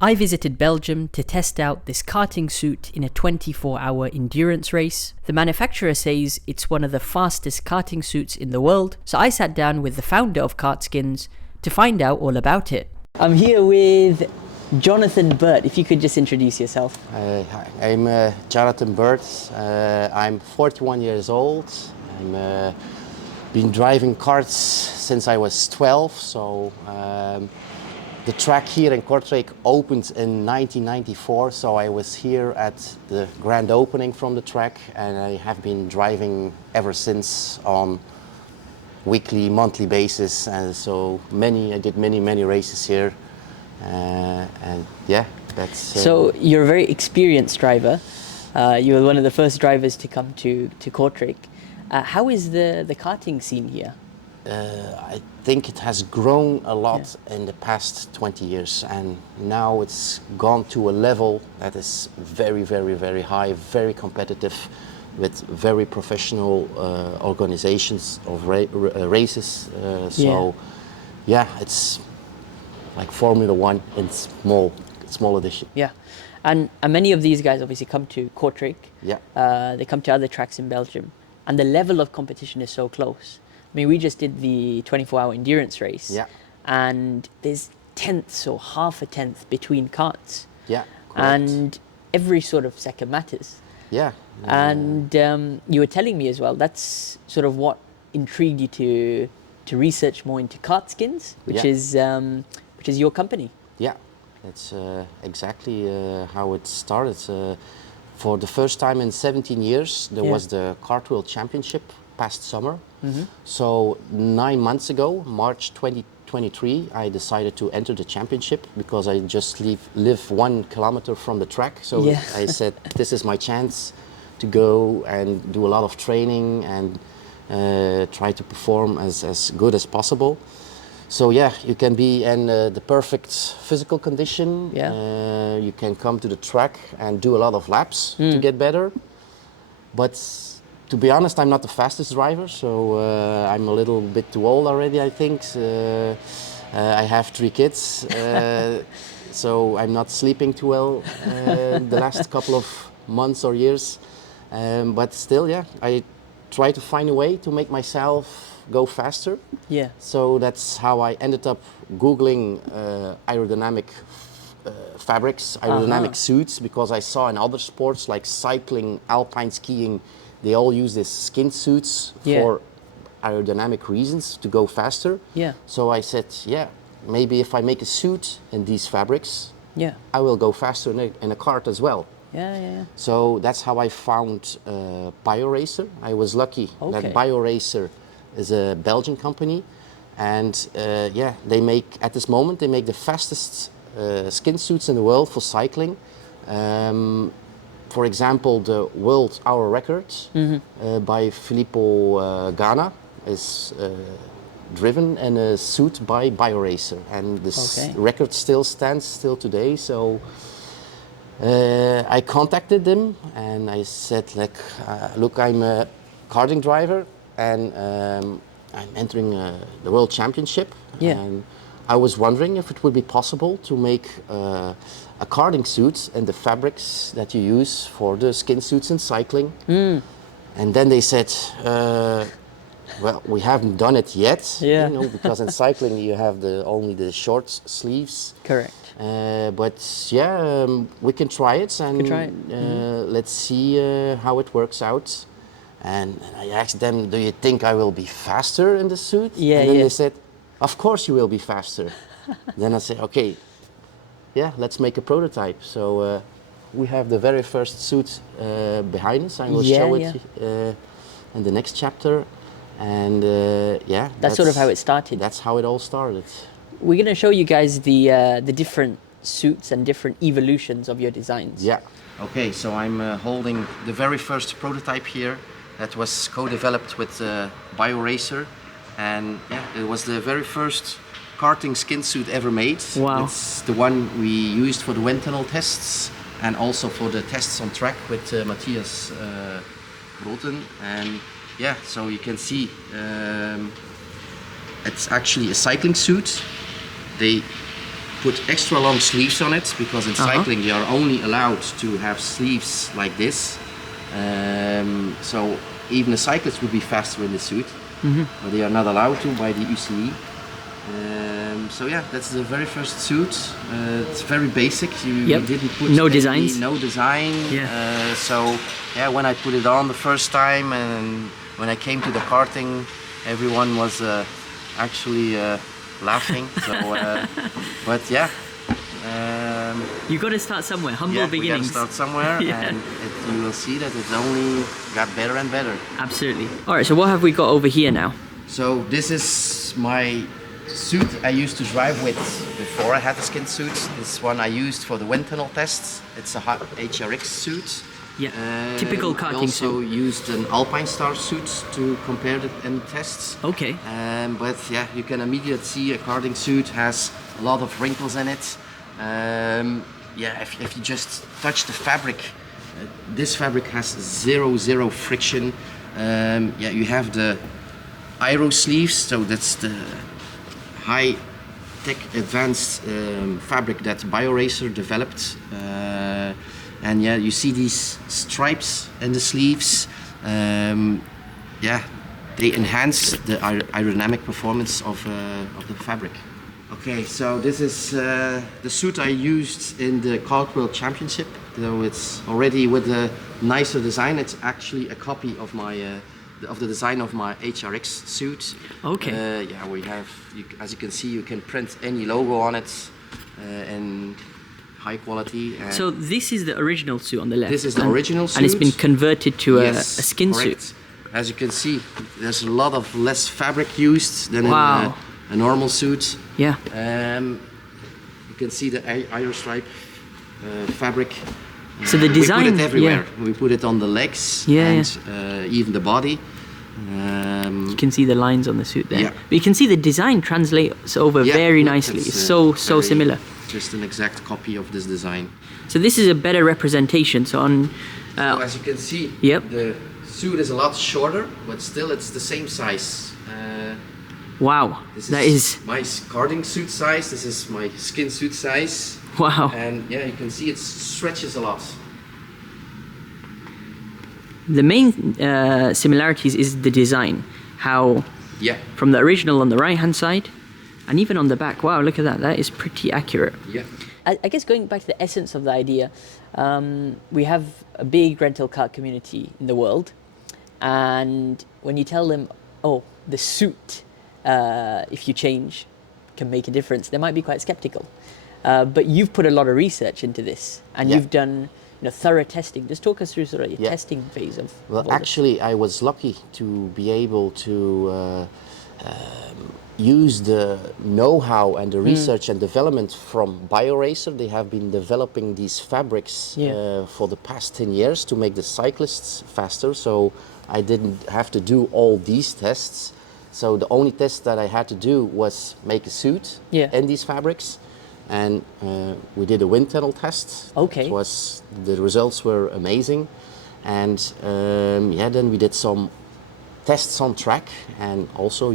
I visited Belgium to test out this karting suit in a 24-hour endurance race. The manufacturer says it's one of the fastest karting suits in the world, so I sat down with the founder of Kartskins to find out all about it. I'm here with Jonathan Bert. If you could just introduce yourself. Hi, I'm Jonathan Bert. I'm 41 years old. I'm been driving karts since I was 12, so the track here in Kortrijk opened in 1994, so I was here at the grand opening from the track, and I have been driving ever since on weekly, monthly basis, and so I did many races here, and yeah, that's... So you're a very experienced driver. You were one of the first drivers to come to Kortrijk. How is the karting scene here? I think it has grown a lot in the past 20 years, and now it's gone to a level that is very high, very competitive, with very professional organizations of races. So yeah, it's like Formula One in small edition. Yeah, and many of these guys obviously come to Kortrijk. Yeah. They come to other tracks in Belgium, and the level of competition is so close. I mean, we just did the 24-hour endurance race, and there's tenths or half a tenth between karts. Yeah, correct. And every sort of second matters. Yeah. And you were telling me as well, that's sort of what intrigued you to research more into Kartskins, which is your company. Yeah, that's exactly how it started. For the first time in 17 years, there was the Kart World Championship past summer. So 9 months ago, March 2023, I decided to enter the championship because I just live 1 kilometer from the track. So I said, this is my chance to go and do a lot of training and try to perform as good as possible. So yeah, you can be in the perfect physical condition. You can come to the track and do a lot of laps to get better. But to be honest, I'm not the fastest driver, so I'm a little bit too old already, I think. I have 3 kids, so I'm not sleeping too well the last couple of months or years. But still, yeah, I try to find a way to make myself go faster. Yeah. So that's how I ended up Googling aerodynamic fabrics, aerodynamic suits, because I saw in other sports like cycling, alpine skiing, they all use these skin suits for aerodynamic reasons to go faster. Yeah. So I said, maybe if I make a suit in these fabrics, I will go faster in a kart as well. So that's how I found BioRacer. I was lucky that BioRacer is a Belgian company, and they make, at this moment, they make the fastest skin suits in the world for cycling. For example, the world hour record by Filippo Ganna is driven in a suit by BioRacer, and this record still stands till today. So I contacted them and I said, look, I'm a karting driver and I'm entering the World Championship, and I was wondering if it would be possible to make a karting suit and the fabrics that you use for the skin suits in cycling. And then they said, well, we haven't done it yet, you know, because in cycling you have only the short sleeves. Correct. But yeah, we can try it, and let's see how it works out. And I asked them, do you think I will be faster in the suit? And then they said, of course you will be faster. Then I said, okay, let's make a prototype. So we have the very first suit behind us. I will show it in the next chapter. And that's sort of how it started. That's how it all started. We're going to show you guys the different suits and different evolutions of your designs. Yeah. Okay, so I'm holding the very first prototype here that was co-developed with BioRacer. And it was the very first karting skin suit ever made. Wow. It's the one we used for the wind tunnel tests and also for the tests on track with Matthias Broten. And so you can see it's actually a cycling suit. They put extra long sleeves on it, because in cycling you are only allowed to have sleeves like this. So even a cyclist would be faster in the suit, but they are not allowed to by the UCI. So yeah, that's the very first suit. It's very basic. You didn't put no designs. No design. Yeah. So yeah, when I put it on the first time, and when I came to the karting, everyone was actually laughing. So, but yeah. You got to start somewhere. Humble beginnings. We got to start somewhere, and you will see that it only got better and better. Absolutely. All right. So what have we got over here now? So this is my suit I used to drive with before I had the skin suit. This one I used for the wind tunnel tests. It's a HRX suit. Yeah, typical karting suit. I also used an Alpine Star suit to compare it in tests. Okay. But yeah, you can immediately see a karting suit has a lot of wrinkles in it. Yeah, if you just touch the fabric, this fabric has zero friction. Yeah, you have the aero sleeves, so that's the high-tech advanced fabric that BioRacer developed. And yeah, you see these stripes in the sleeves. Yeah, they enhance the aerodynamic performance of the fabric. Okay, so this is the suit I used in the Kart World Championship. Though it's already with a nicer design. It's actually a copy of my of the design of my HRX suit. Okay. Yeah, we have, as you can see, you can print any logo on it in high quality. So this is the original suit on the left. This is the original suit. And it's been converted to a skin correct. suit. As you can see, there's a lot of less fabric used than in a normal suit. Yeah. You can see the aero stripe fabric. So the design, we put it everywhere. We put it on the legs and even the body. You can see the lines on the suit there. Yeah. But you can see the design translates over very nicely. It's so similar. Just an exact copy of this design. So this is a better representation. So on, so as you can see, the suit is a lot shorter, but still it's the same size. Wow, this is my karting suit size. This is my skin suit size. Wow. And yeah, you can see it stretches a lot. The main similarities is the design. How from the original on the right hand side, and even on the back. Wow, look at that. That is pretty accurate. Yeah. I guess going back to the essence of the idea, we have a big rental kart community in the world, and when you tell them, oh, the suit, if you change, can make a difference, they might be quite skeptical. But you've put a lot of research into this, and you've done thorough testing. Just talk us through sort of your testing phase of. Well, actually, I was lucky to be able to use the know-how and the research and development from BioRacer. They have been developing these fabrics for the past 10 years to make the cyclists faster. So I didn't have to do all these tests. So the only test that I had to do was make a suit in these fabrics. And we did a wind tunnel test. Okay. The results were amazing. And then we did some tests on track, and also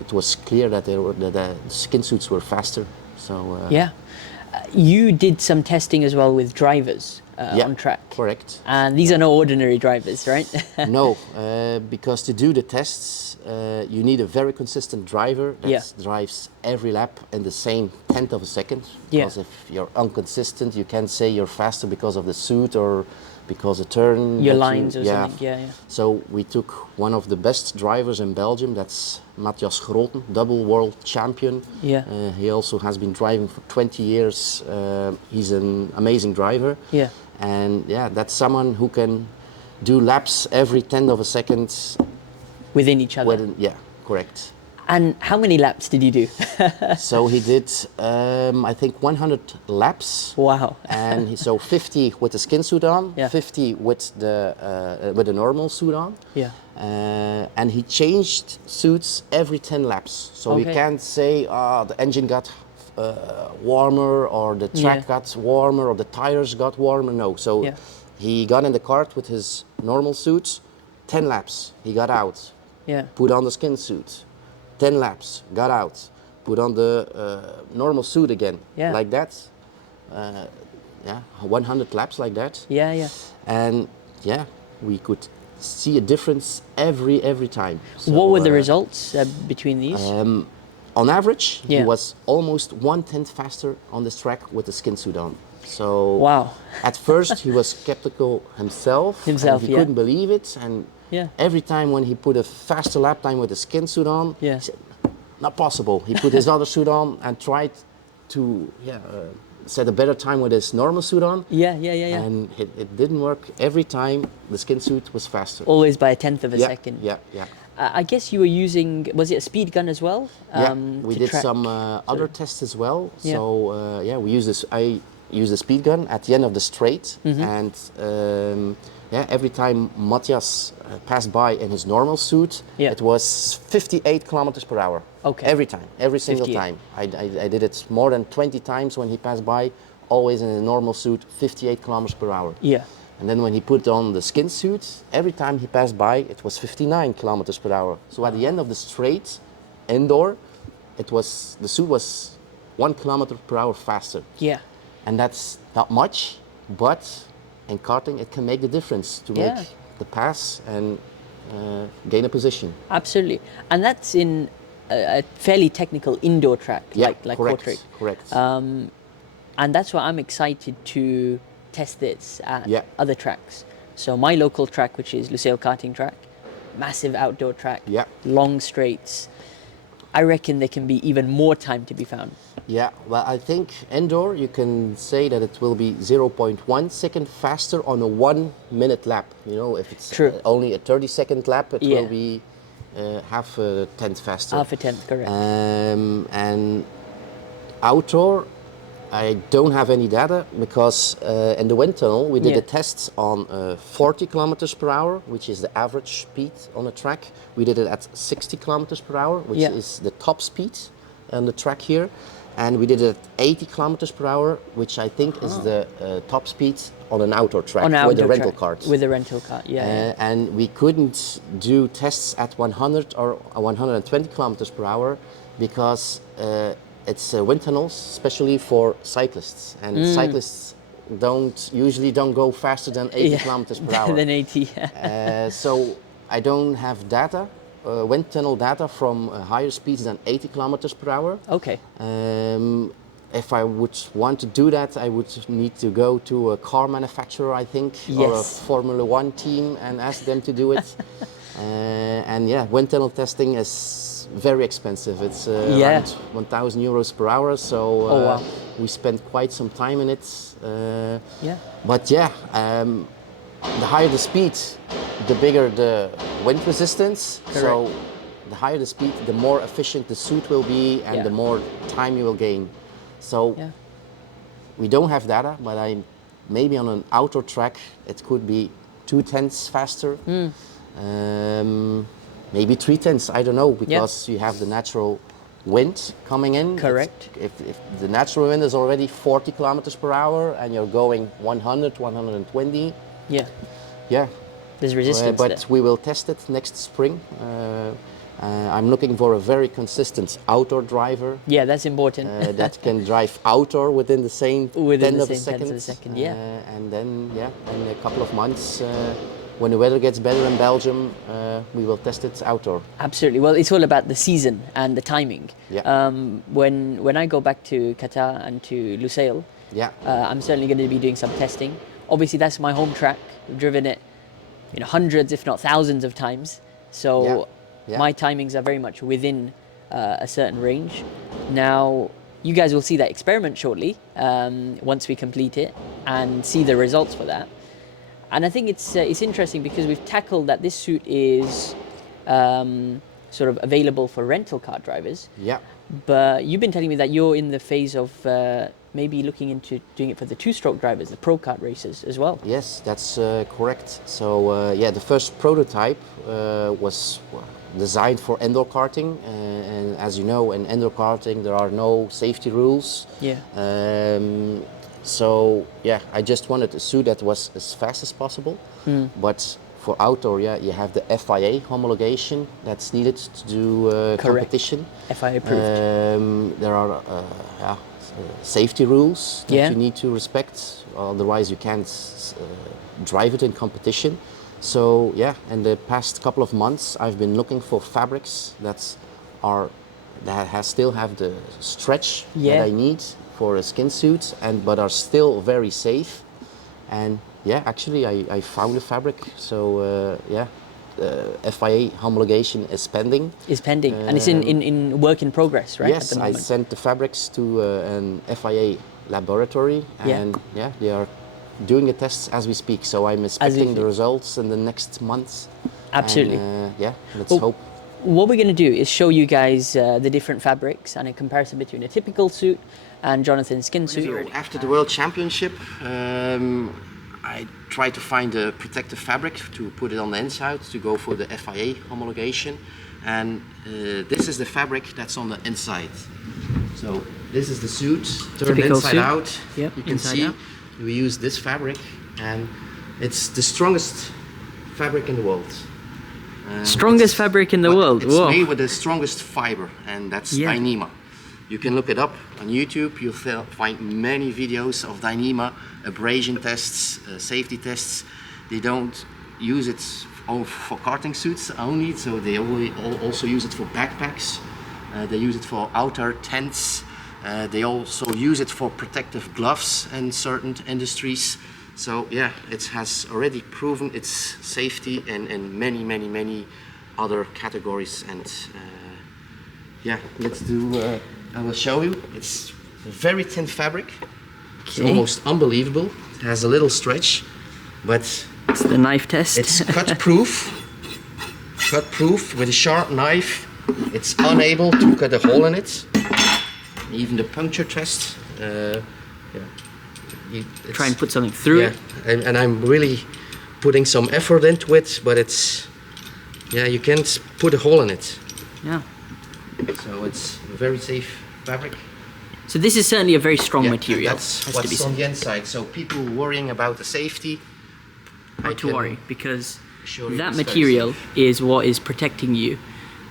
it was clear that the skin suits were faster. So you did some testing as well with drivers on track. Correct. And these are no ordinary drivers, right? No, because to do the tests, you need a very consistent driver that drives every lap in the same tenth of a second. Because if you're inconsistent, you can say you're faster because of the suit or because a turn. Your lines or something. So we took one of the best drivers in Belgium. That's Matthias Groten, double world champion. He also has been driving for 20 years. He's an amazing driver. And that's someone who can do laps every tenth of a second. Within each other? Correct. And how many laps did you do? So he did, I think, 100 laps. Wow. And so 50 with the skin suit on, 50 with the normal suit on. And he changed suits every 10 laps. So you can't say the engine got warmer or the track got warmer or the tires got warmer. No. So he got in the kart with his normal suit, 10 laps. He got out. Put on the skin suit. 10 laps, got out, put on the normal suit again, Yeah. like that. 100 laps like that. Yeah, yeah. And yeah, we could see a difference every time. So, What were the results between these? on average, Yeah. he was almost 1/10 faster on this track with the skin suit on. So Wow. at first he was skeptical himself, and he Yeah. couldn't believe it. And Yeah. every time when he put a faster lap time with the skin suit on, Yeah. he said, not possible. He put his other suit on and tried to set a better time with his normal suit on. Yeah, yeah, yeah, yeah. And it didn't work. Every time the skin suit was faster. Always by a tenth of a second. Yeah, yeah. I guess you were using, was it a speed gun as well? We to did track- some other tests as well. Yeah. So we use this. I use the speed gun at the end of the straight, and every time Matthias passed by in his normal suit, it was 58 kilometers per hour. Okay. Every time, every single 58. time. I did it more than 20 times when he passed by, always in a normal suit, 58 kilometers per hour. Yeah. And then when he put on the skin suit, every time he passed by, it was 59 kilometers per hour. So at the end of the straight, indoor, the suit was 1 kilometer per hour faster. Yeah. And that's not much, but in karting, it can make the difference to make the pass and gain a position. Absolutely. And that's in a fairly technical indoor track, like correct, Kartring. correct. And that's why I'm excited to test this at other tracks. So my local track, which is Lusail Karting track, massive outdoor track, long straights. I reckon there can be even more time to be found. Yeah, well, I think indoor you can say that it will be 0.1 second faster on a 1 minute lap. You know, if it's only a 30-second lap, it will be half a tenth faster. Half a tenth, correct. And outdoor, I don't have any data because in the wind tunnel we did the tests on 40 kilometers per hour, which is the average speed on the track. We did it at 60 kilometers per hour, which is the top speed on the track here. And we did it at 80 kilometers per hour, which I think is the top speed on an outdoor track with a rental cart. With a rental cart, And we couldn't do tests at 100 or 120 kilometers per hour because it's wind tunnels, especially for cyclists, and cyclists usually don't go faster than 80 kilometers per hour. Than 80. So I don't have data, wind tunnel data from higher speeds than 80 kilometers per hour. Okay. If I would want to do that, I would need to go to a car manufacturer, I think, or a Formula One team and ask them to do it. And wind tunnel testing is very expensive. It's around 1,000 euros per hour, so we spent quite some time in it. But the higher the speed, the bigger the wind resistance. Correct. So the higher the speed, the more efficient the suit will be and the more time you will gain. So we don't have data, but maybe on an outdoor track it could be 2/10 faster. Maybe 3/10, I don't know, because you have the natural wind coming in. Correct. If the natural wind is already 40 kilometers per hour and you're going 100, 120. There's resistance but there. we will test it next spring. I'm looking for a very consistent outdoor driver. Yeah, that's important. That can drive outdoor within the same tenth of a second. And then, in a couple of months, when the weather gets better in Belgium, we will test it outdoor. Absolutely. Well, it's all about the season and the timing. Yeah. When I go back to Qatar and to Lusail, I'm certainly going to be doing some testing. Obviously, that's my home track. I've driven it, hundreds, if not thousands of times. So my timings are very much within a certain range. Now, you guys will see that experiment shortly once we complete it and see the results for that. And I think it's interesting because we've tackled that this suit is sort of available for rental car drivers. Yeah. But you've been telling me that you're in the phase of maybe looking into doing it for the two-stroke drivers, the pro kart racers as well. Yes, that's correct. So the first prototype was designed for indoor karting, and as you know, in indoor karting there are no safety rules. So I just wanted a suit that was as fast as possible, but for outdoor, you have the FIA homologation that's needed to do competition. FIA approved. There are safety rules that you need to respect, otherwise you can't drive it in competition. So in the past couple of months I've been looking for fabrics that still have the stretch that I need for a skin suit, but are still very safe. And actually I found a fabric. So FIA homologation is pending. And it's in work in progress, right? Yes, I sent the fabrics to an FIA laboratory, and they are doing the tests as we speak. So I'm expecting the results in the next months. Absolutely. And, let's hope. What we're going to do is show you guys the different fabrics and a comparison between a typical suit and Jonathan's skin suit. So after the World Championship, I tried to find a protective fabric to put it on the inside to go for the FIA homologation. And this is the fabric that's on the inside. So this is the suit turned Typical inside suit. out. Yep, you can inside see out. we use this fabric, and it's the strongest fabric in the world. Strongest fabric in the world. It's made with the strongest fiber, and that's Dyneema. You can look it up on YouTube. You'll find many videos of Dyneema abrasion tests, safety tests. They don't use it for karting suits only, so they also use it for backpacks. They use it for outer tents. They also use it for protective gloves in certain industries. So it has already proven its safety in many other categories. And let's do. I will show you. It's a very thin fabric. It's almost unbelievable. It has a little stretch, but it's the knife test. It's cut-proof. Cut-proof with a sharp knife. It's unable to cut a hole in it. Even the puncture test. Try and put something through it. And I'm really putting some effort into it, but it's you can't put a hole in it. Yeah. So it's a very safe fabric. So this is certainly a very strong material. That's what's on the inside. So people worrying about the safety, not to worry, because that material is what is protecting you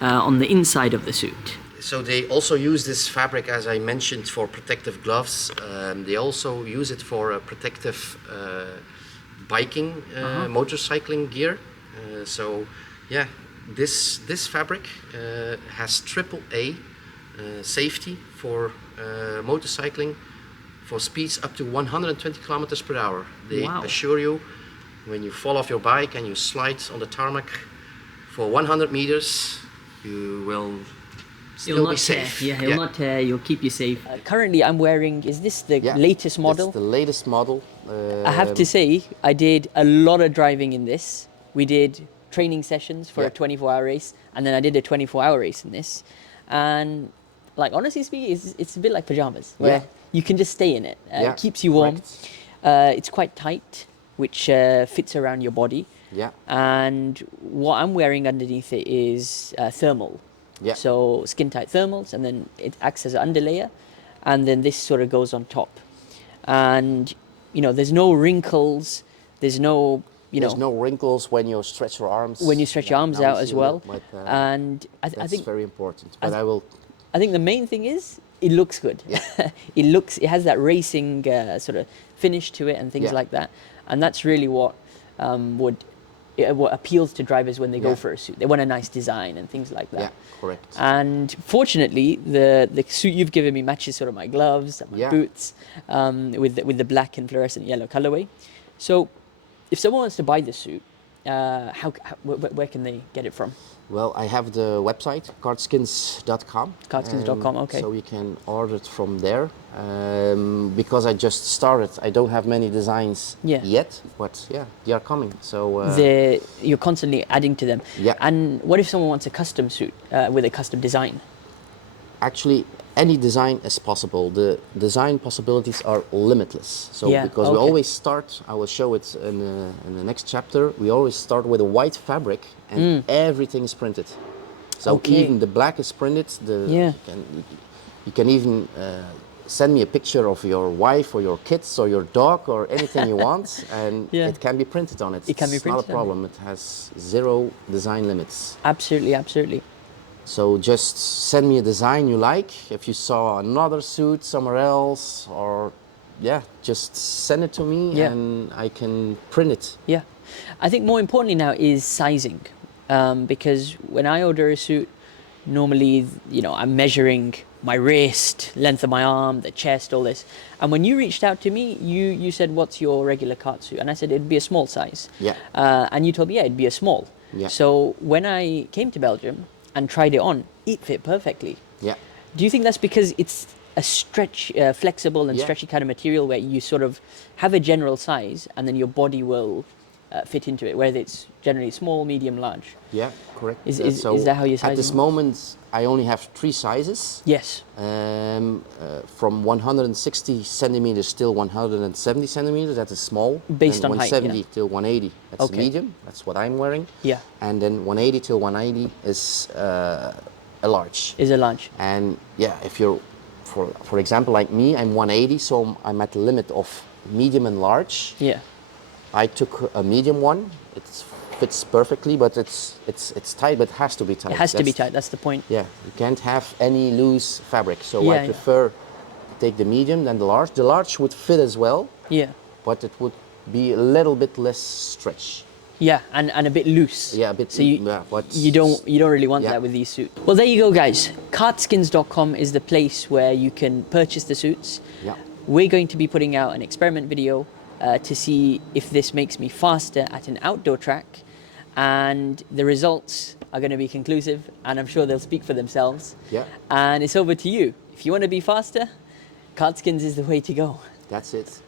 on the inside of the suit. So they also use this fabric, as I mentioned, for protective gloves. They also use it for protective biking, motorcycling gear. This fabric has AAA safety for motorcycling for speeds up to 120 kilometers per hour. They assure you when you fall off your bike and you slide on the tarmac for 100 meters, you will still be safe. He'll not tear, you'll keep you safe. Currently I'm wearing, is this the latest model? It's the latest model. I have to say, I did a lot of driving in this. We did training sessions for a 24-hour race, and then I did a 24-hour race in this. And like honestly speaking, it's a bit like pajamas, where you can just stay in it. It keeps you warm. It's quite tight, which fits around your body. Yeah. And what I'm wearing underneath it is thermal. Yeah. So skin tight thermals, and then it acts as an underlayer, and then this sort of goes on top. And there's no wrinkles. There's no There's no wrinkles when you stretch your arms. When you stretch your arms out as well. But, and I that's think very important. But I think the main thing is it looks good. Yeah. It has that racing sort of finish to it and things like that. And that's really what what appeals to drivers when they go for a suit. They want a nice design and things like that. Yeah, correct. And fortunately, the suit you've given me matches sort of my gloves and my boots with the black and fluorescent yellow colorway. So if someone wants to buy the suit, where can they get it from? Well, I have the website, Kartskins.com. Kartskins.com, okay. So you can order it from there. Because I just started, I don't have many designs yet, but they are coming. So you're constantly adding to them. Yeah. And what if someone wants a custom suit with a custom design? Actually, any design is possible. The design possibilities are limitless. So because we always start, I will show it in the next chapter, we always start with a white fabric and everything is printed. So even the black is printed. You can even send me a picture of your wife or your kids or your dog or anything you want, and Yeah. it can be printed on it. It can be It's not a printed on it. problem. It has 0 design limits. Absolutely, absolutely. So just send me a design you like. If you saw another suit somewhere else, or yeah, just send it to me Yeah. and I can print it. Yeah. I think more importantly now is sizing, because when I order a suit, normally, you know, I'm measuring my wrist, length of my arm, the chest, all this. And when you reached out to me, you said, what's your regular kart suit? And I said, it'd be a small size. Yeah. And you told me, yeah, it'd be a small. Yeah. So when I came to Belgium and tried it on, it fit perfectly. Yeah. Do you think that's because it's a flexible and Yeah. stretchy kind of material where you sort of have a general size and then your body will fit into it, whether it's generally small, medium, large? Yeah, correct. Is that how you size At this it? moment, I only have 3 sizes. Yes. From 160 centimeters till 170 centimeters, that is small. Based and on height, 170 yeah. till 180, that's Okay. medium. That's what I'm wearing. Yeah. And then 180 till 180 is a large. Is a large. And yeah, if you're, for example, like me, I'm 180, so I'm at the limit of medium and large. Yeah. I took a medium one. It fits perfectly, but it's tight, but it has to be tight. It has to be tight. That's the point. Yeah, you can't have any loose fabric. So Yeah, I yeah. prefer to take the medium than the large. The large would fit as well, Yeah. but it would be a little bit less stretch. Yeah, and a bit loose. Yeah, a bit. So you, yeah, but you don't really want Yeah. that with these suits. Well, there you go, guys. Kartskins.com is the place where you can purchase the suits. Yeah. We're going to be putting out an experiment video to see if this makes me faster at an outdoor track, and the results are going to be conclusive, and I'm sure they'll speak for themselves. Yeah. And it's over to you. If you want to be faster, Kartskins is the way to go. That's it.